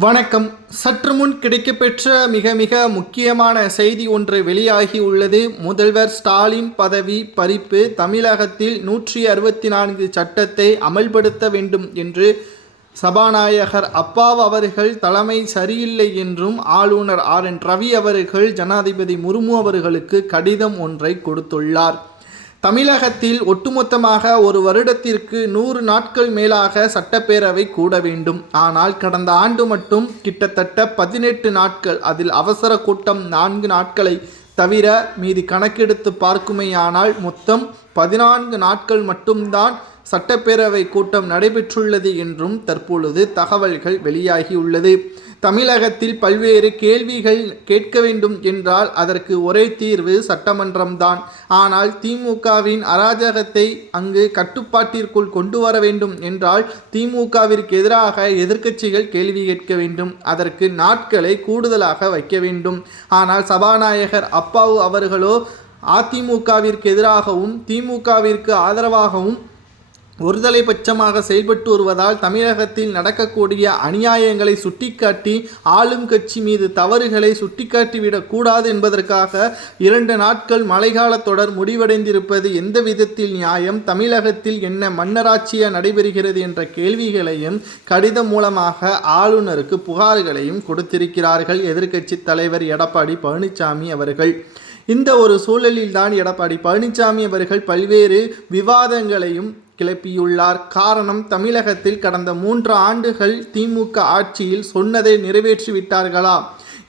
வணக்கம். சற்று முன் கிடைக்கப்பெற்ற மிக முக்கியமான செய்தி ஒன்று வெளியாகி உள்ளது. முதல்வர் ஸ்டாலின் பதவி பறிப்பு, தமிழகத்தில் 164 சட்டத்தை அமல்படுத்த வேண்டும் என்று சபாநாயகர் அப்பாவு அவர்கள் தலைமை சரியில்லை என்றும் ஆளுநர் RN ரவி அவர்கள் ஜனாதிபதி முர்மு அவர்களுக்கு கடிதம் ஒன்றை கொடுத்துள்ளார். தமிழகத்தில் ஒட்டுமொத்தமாக ஒரு வருடத்திற்கு 100 நாட்கள் மேலாக சட்டப்பேரவை கூட வேண்டும். ஆனால் கடந்த ஆண்டு மட்டும் கிட்டத்தட்ட 18 நாட்கள், அதில் அவசர கூட்டம் 4 நாட்களை தவிர மீதி கணக்கெடுத்து பார்க்குமேயானால் மொத்தம் 14 நாட்கள் மட்டும்தான் சட்டப்பேரவை கூட்டம் நடைபெற்றுள்ளது என்றும் தற்பொழுது தகவல்கள் வெளியாகியுள்ளது. தமிழகத்தில் பல்வேறு கேள்விகள் கேட்க வேண்டும் என்றால் அதற்கு ஒரே தீர்வு சட்டமன்றம்தான். ஆனால் திமுகவின் அராஜகத்தை அங்கு கட்டுப்பாட்டிற்குள் கொண்டு வர வேண்டும் என்றால் திமுகவிற்கு எதிராக எதிர்க்கட்சிகள் கேள்வி கேட்க வேண்டும். அதற்கு நாட்களை கூடுதலாக வைக்க வேண்டும். ஆனால் சபாநாயகர் அப்பாவு அவர்களோ அதிமுகவிற்கு எதிராகவும் திமுகவிற்கு ஆதரவாகவும் ஒருதலைபட்சமாக செயல்பட்டு வருவதால் தமிழகத்தில் நடக்கக்கூடிய அநியாயங்களை சுட்டிக்காட்டி ஆளும் கட்சி மீது தவறுகளை சுட்டிக்காட்டிவிடக் கூடாது என்பதற்காக 2 நாட்கள் மழைக்கால தொடர் முடிவடைந்திருப்பது எந்த விதத்தில் நியாயம்? தமிழகத்தில் என்ன மன்னராட்சியா நடைபெறுகிறது என்ற கேள்விகளையும் கடிதம் மூலமாக ஆளுநருக்கு புகார்களையும் கொடுத்திருக்கிறார்கள் எதிர்க்கட்சி தலைவர் எடப்பாடி பழனிசாமி அவர்கள். இந்த ஒரு சூழலில்தான் எடப்பாடி பழனிசாமி அவர்கள் பல்வேறு விவாதங்களையும் கிளப்பியுள்ளார். காரணம், தமிழகத்தில் கடந்த 3 ஆண்டுகள் திமுக ஆட்சியில் சொன்னதை நிறைவேற்றிவிட்டார்களா?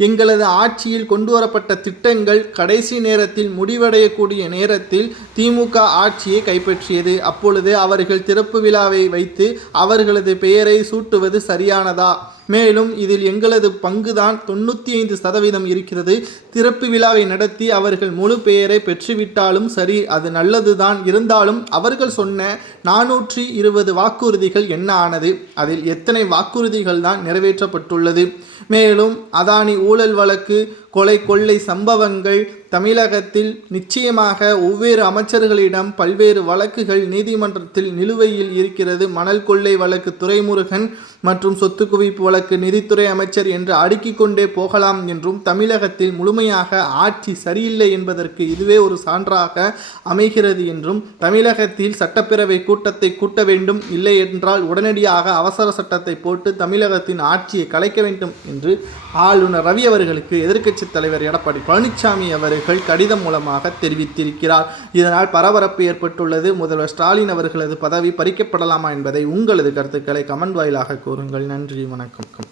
எங்களது ஆட்சியில் கொண்டுவரப்பட்ட திட்டங்கள் கடைசி நேரத்தில் முடிவடையக்கூடிய நேரத்தில் திமுக ஆட்சியை கைப்பற்றியது. அப்பொழுது அவர்கள் திறப்பு விழாவை வைத்து அவர்களது பெயரை சூட்டுவது சரியானதா? மேலும் இதில் எங்களது பங்குதான் 95% இருக்கிறது. திறப்பு விழாவை நடத்தி அவர்கள் முழு பெயரை பெற்றுவிட்டாலும் சரி, அது நல்லதுதான். இருந்தாலும் அவர்கள் சொன்ன 420 வாக்குறுதிகள் என்ன ஆனது? அதில் எத்தனை வாக்குறுதிகள் தான் நிறைவேற்றப்பட்டுள்ளது? மேலும் அதானி ஊழல் வழக்கு, கொலை கொள்ளை சம்பவங்கள், தமிழகத்தில் நிச்சயமாக ஒவ்வொரு அமைச்சர்களிடம் பல்வேறு வழக்குகள் நீதிமன்றத்தில் நிலுவையில் இருக்கிறது. மணல் கொள்ளை வழக்கு துரைமுருகன் மற்றும் சொத்து குவிப்பு வழக்கு நிதித்துறை அமைச்சர் என்று அடுக்கிக் கொண்டே போகலாம் என்றும் தமிழகத்தில் முழுமையாக ஆட்சி சரியில்லை என்பதற்கு இதுவே ஒரு சான்றாக அமைகிறது என்றும் தமிழகத்தில் சட்டப்பேரவை கூட்டத்தை கூட்ட வேண்டும், இல்லை என்றால் உடனடியாக அவசர சட்டத்தை போட்டு தமிழகத்தின் ஆட்சியை கலைக்க வேண்டும் என்று ஆளுநர் ரவி அவர்களுக்கு எதிர்க்கட்சி தலைவர் எடப்பாடி பழனிசாமி அவர்கள் கடிதம் மூலமாக தெரிவித்திருக்கிறார். இதனால் பரபரப்பு ஏற்பட்டுள்ளது. முதல்வர் ஸ்டாலின் அவர்களது பதவி பறிக்கப்படலாமா என்பதை உங்களது கருத்துக்களை கமெண்ட் வாயிலாக கூறுங்கள். நன்றி, வணக்கம்.